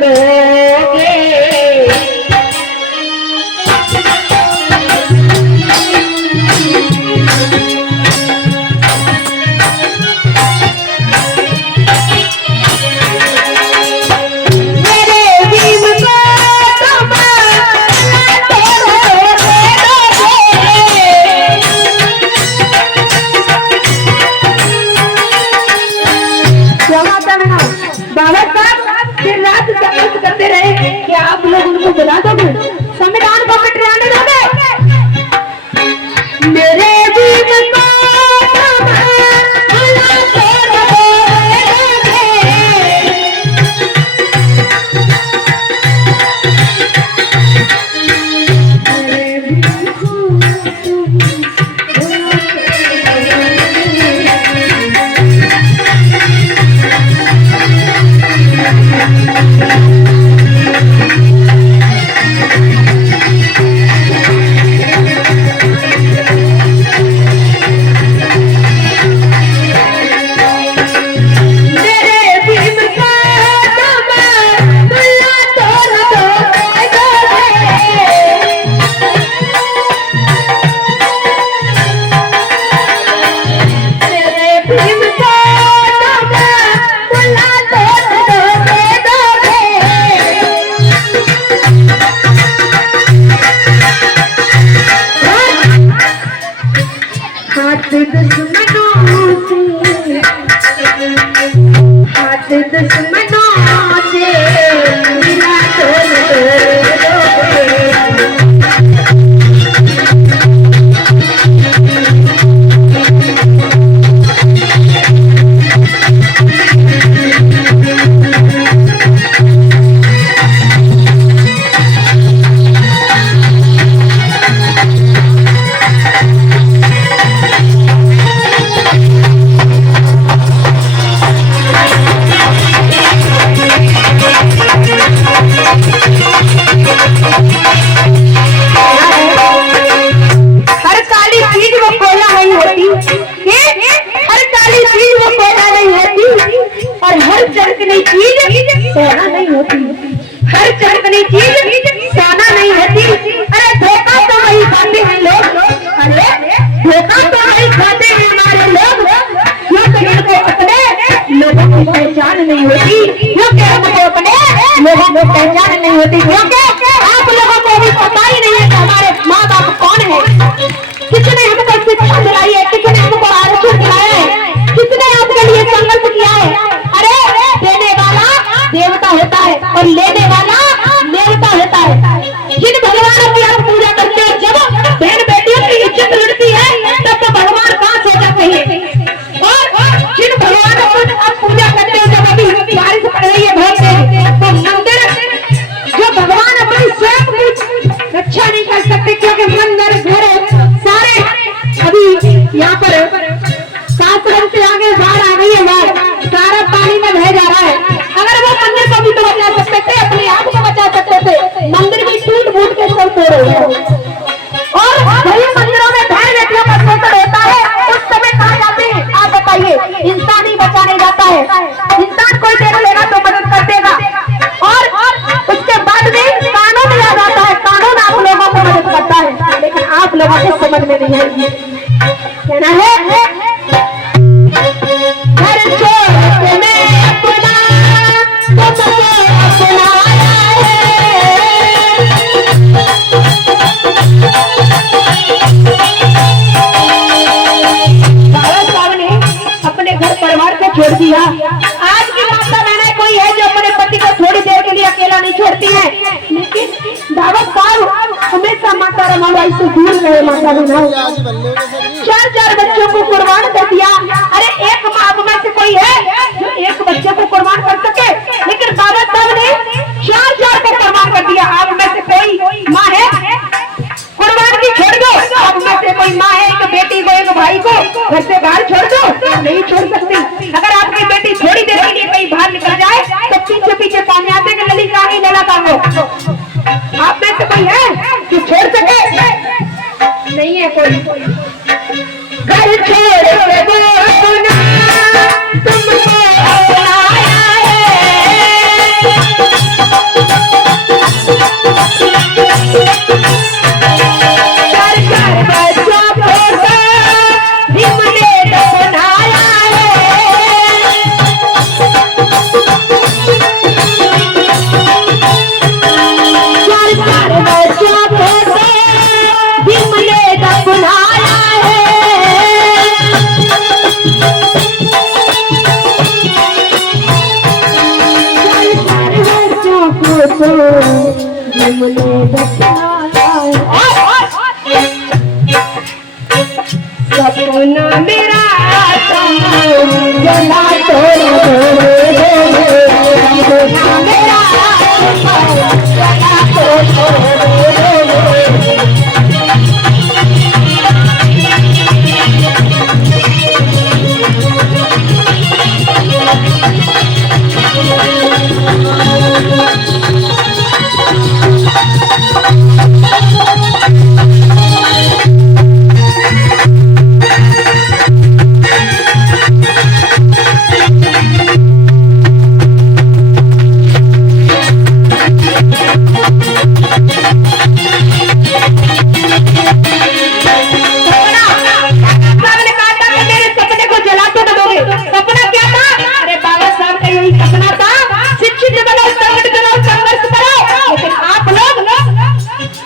दोगे। बाबा साहब दिन रात तपस्या करते रहे कि आप लोग उनको बुला दोगे, संविधान को मिटाने दोगे। मेरे जीवन को सोना नहीं होती, हर चमकनी चीज सोना नहीं होती। अरे धोखा तो वही खाते हैं लोग, अरे धोखा तो वही खाते हैं हमारे लोग, क्योंकि इनको अपने लोगों की पहचान नहीं होती, क्योंकि हमको अपने लोगों को पहचान नहीं होती, क्योंकि आप लोगों को भी पता ही नहीं है कि हमारे माँ बाप कौन है, किसने हमको शिक्षा दिलाई है, किसने हमको आरक्षण दिलाया है, किसने आपके लिए संघर्ष किया है। अरे देने वाला देवता होता है और लेने वाला देवता होता है। जिन भगवानों की आप पूजा करते हो, जब बहन बेटियों की इज्जत लुटती है तब तो भगवान पास हो जाते हैं, और जिन भगवानों को आप पूजा करते हो जब अभी बारिश पड़ रही है बहुत तेज, तो मंदिर जो भगवान अपनी स्वयं की रक्षा नहीं कर सकते, क्योंकि मंदिर घर सारे अभी यहाँ पर 7 रंग से आगे बाढ़ आ गई है, बाढ़ सारा पानी में बह जा रहा है। अगर वो मंदिर को भी तो बचा सकते थे, अपने आप को बचा सकते थे, मंदिर भी टूट फूट के सब तोड़ रहे हैं। और वही मंदिरों में बहन बेटियों का शोषण होता है, उस समय कहा जाते हैं, आप बताइए, इंसान ही बचाने जाता है, इंसान कोई देख लेगा तो मदद कर देगा, और उसके बाद भी कानून याद आता है, कानून आप लोगों को मदद करता है, लेकिन आप लोगों को समझ में नहीं है। कहना है छोड़ दिया। आज की माता बहनें कोई है जो अपने पति को थोड़ी देर के लिए अकेला नहीं छोड़ती है, लेकिन दावत साहब हमेशा माता रमाबाई से दूर रहे। माता बहनों 4 बच्चों को कुर्बान कर दिया। अरे एक माँ में से कोई है जो एक बच्चे को कुर्बान कर सके, लेकिन दावत साहब ने 4 को कुर्बान कर दिया। आप में से कोई माँ है कुर्बान की छोड़ दो, आप में से कोई माँ है एक बेटी को एक भाई को घर से बाहर छोड़ दो, नहीं छोड़ सकती। अगर आपकी बेटी थोड़ी देर के लिए कहीं बाहर निकल जाए तो पीछे पीछे पानी आते हैं, लली का ही लड़ा पाओ। आप में से कोई है कि छोड़ सके? नहीं है कोई। घर छोड़ तुमने बचना सपना मेरा जला तोड़ सपना मेरा जला तोड़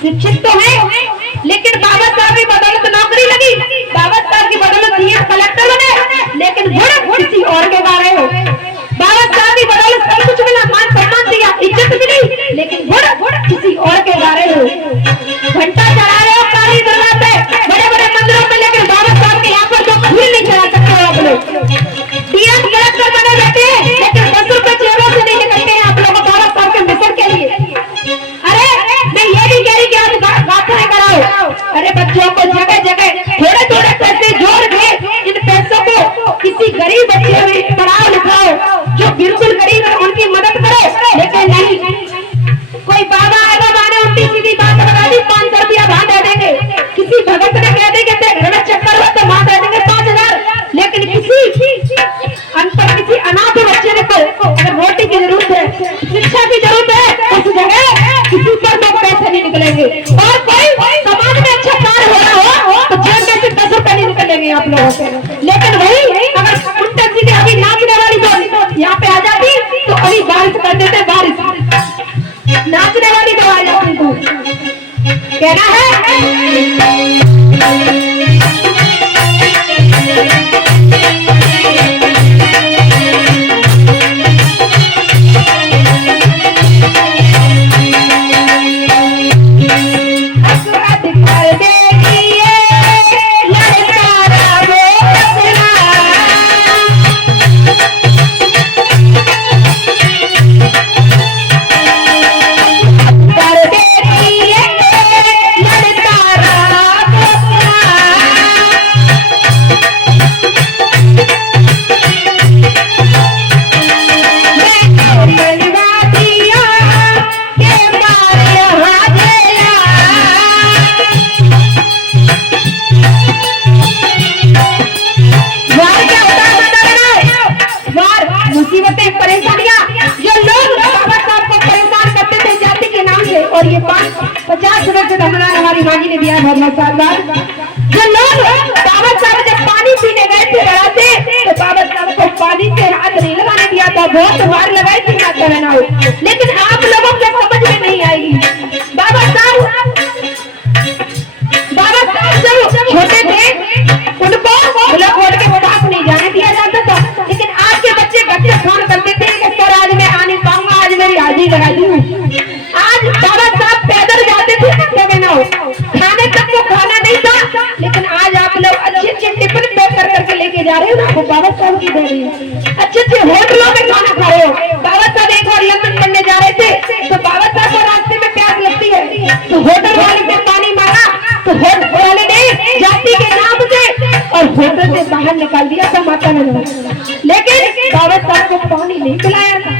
शिक्षित तो है, लेकिन बाबा साहब की बदौलत नौकरी लगी, बाबा साहब की बदौलत कलेक्टर बने, लेकिन किसी और के गा रहे हो। बाबा साहब की बदौलत सब कुछ मिला, मान सम्मान दिया, इज्जत मिली, लेकिन किसी और के गा रहे हो। घंटा चढ़ा रहे हो काली दरगाह पे, बड़े बड़े मंदिरों में, लेकिन बाबा साहब के यहाँ पर तो फूल नहीं चढ़ा सकते हो आप लोग। डीएम कलेक्टर बने रहते हैं, लेकिन 10 रुपए जेबों से नहीं निकलते हैं आप लोग बाबा साहब के मिशन के लिए। मैं ये नहीं कह रही कि आप बातें कराओ, अरे बच्चों को जगह जगह थोड़े थोड़े पैसे जोड़ के इन पैसों को किसी गरीब बच्चे में पढ़ाओ लिखाओ, जो बिल्कुल गरीब है उनकी मदद करो। लेकिन नहीं, कोई बाबा आएगा, माने उल्टी सीधी बात बता दी, 500 रुपया वहां दे देंगे। किसी भगत ने कह देंगे घर में चक्कर हो तो वहां दे देंगे 5000। लेकिन किसी अनपढ़ किसी अनाथ बच्चे ने अगर रोटी की जरूरत है, शिक्षा की जरूरत है, उस जगह किसी पर लोग पैसे नहीं निकलेंगे। और कोई समाज में अच्छा कार्य हो रहा हो तो जेब में से 10 रुपए नहीं निकलेंगे आप लोगों से। लेकिन वही अगर उल्टा सीधे अभी नाचने वाली तो यहाँ पे आ जाती तो अभी बारिश कर देते, बारिश नाचने वाली तो आ जाती। तो कहना है और ये 50 वर्ष हमारी माँ जी ने दिया बहुत शानदार। जो लोग बाबा साहब जब पानी पीने गए थे डराते, तो बाबा साहब को पानी से हाथ नहीं लगाने दिया था, बहुत बार लगाई थी हाथ लगाना हो। लेकिन आप लोगों के समझ में नहीं आएगी। बाबा साहब जब छोटे थे उनको ब्लैक के पास नहीं जाने दिया जाता था, लेकिन आज के बच्चे फोन करते थे कि सर आज मैं आ नहीं पाऊंगा, आज मेरी हाजिरी लगा दी हूँ। आज बाबा साहब पैदल जाते थे, खाने तक को खाना नहीं था, लेकिन आज आप लोग अच्छे अच्छे टिफिन पैक कर करके लेके जा रहे हो ना, वो बाबा साहब की दे रही है। अच्छे अच्छे होटलों में खाना खा रहे हो। बाबा साहब एक बार लंदन पढ़ने जा रहे थे, तो बाबा साहब को रास्ते में प्यास लगती है, तो होटल वाले से पानी मांगा, तो होटल वाले ने जाति के नाम से और होटल से बाहर निकाल दिया था माता ने, लेकिन बाबा साहब को पानी नहीं पिलाया था।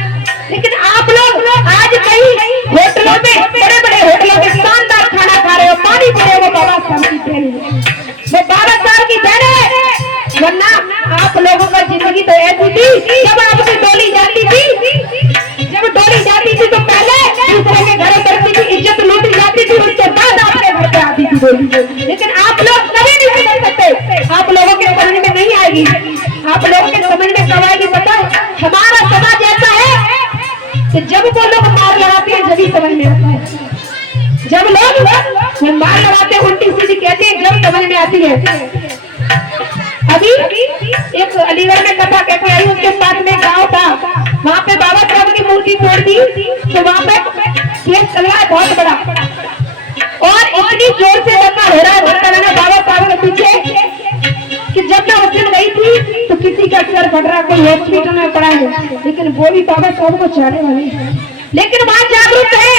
लेकिन आप लोग आज कहीं होटलों में, बड़े बड़े होटलों में शानदार खाना खा रहे हो, पानी पी रहे हो, बाबा साहब की देन है, वो बाबा साहब की देन है। वरना आप लोगों का जिंदगी तो ऐसी थी, जब आपकी डोली जाती थी, जब डोली जाती थी तो पहले दूसरे के घर करती थी, इज्जत लूटी जाती थी, उसके बाद आपके घर पे आती थी डोली। लेकिन आप लोग कभी नहीं समझ सकते, आप लोगों के समझ में नहीं आएगी। आप लोगों के समझ में कब आएगी पता है? हमारा समाज ऐसा है कि जब वो लोग मार लगाते हैं जब ही समझ में आता है। जब लोग मार लगाते हैं उल्टी सीधी कहते हैं जब समझ में आती है। अभी एक अलीगढ़ में कथा कहते आई, उसके पास में गांव था, वहाँ पे बाबा साहब की मूर्ति तोड़ दी, तो वहाँ पे केस चल रहा है बहुत बड़ा। कोई हॉस्पिटल में पड़ा है, लेकिन वो भी बाबा साहब को चाहने वाली है। लेकिन वहाँ जागरूक है,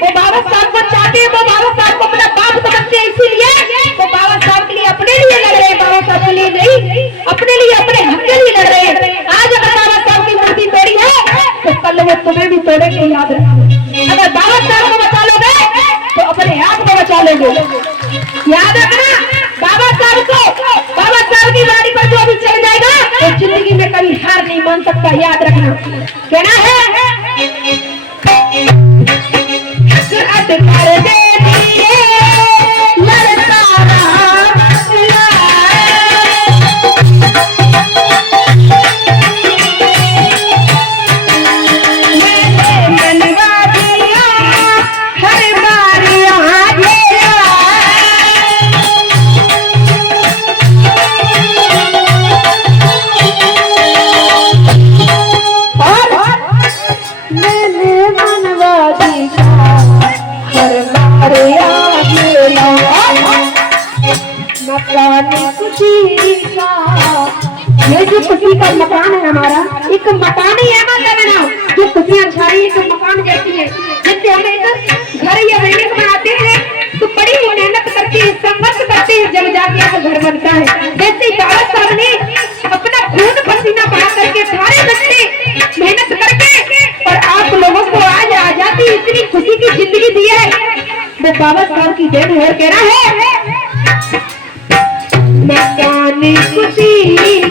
वो बाबा साहब को चाहते हैं, वो बाबा साहब को अपना बाप समझते हैं, इसीलिए वो बाबा साहब के लिए अपने लिए लड़ रहे हैं, बाबा साहब के लिए नहीं, अपने लिए, अपने हक के लिए लड़ रहे हैं। आज अगर बाबा साहब की मूर्ति तोड़ी है तो कल वो तुम्हें भी तोड़ेंगे, याद रखना। अगर बाबा साहब को बचा लोगे तो अपने आप को बचा लोगे, याद रखना। बाबा साहब को, बाबा साहब की गाड़ी पर जो भी चल जाएगा तो जिंदगी में कभी हार नहीं मान सकता, याद रखना। कहना है कर दे ये जो खुशी का मकान है हमारा, एक मकान ही है ना, जो खुशियां छाई एक मकान जैसी है। जैसे हम एक घर या बिल्डिंग बनाते हैं तो बड़ी ही मेहनत करते हैं, संघर्ष करते हैं, जब जाके घर बनता है। जैसे बाबा साहब ने अपना खून पसीना बहा करके सारे बच्चे मेहनत करके और आप लोगों को आज आजादी, इतनी खुशी की जिंदगी दी है, वो बाबा साहब की देन है। कह रहा है मकान खुशी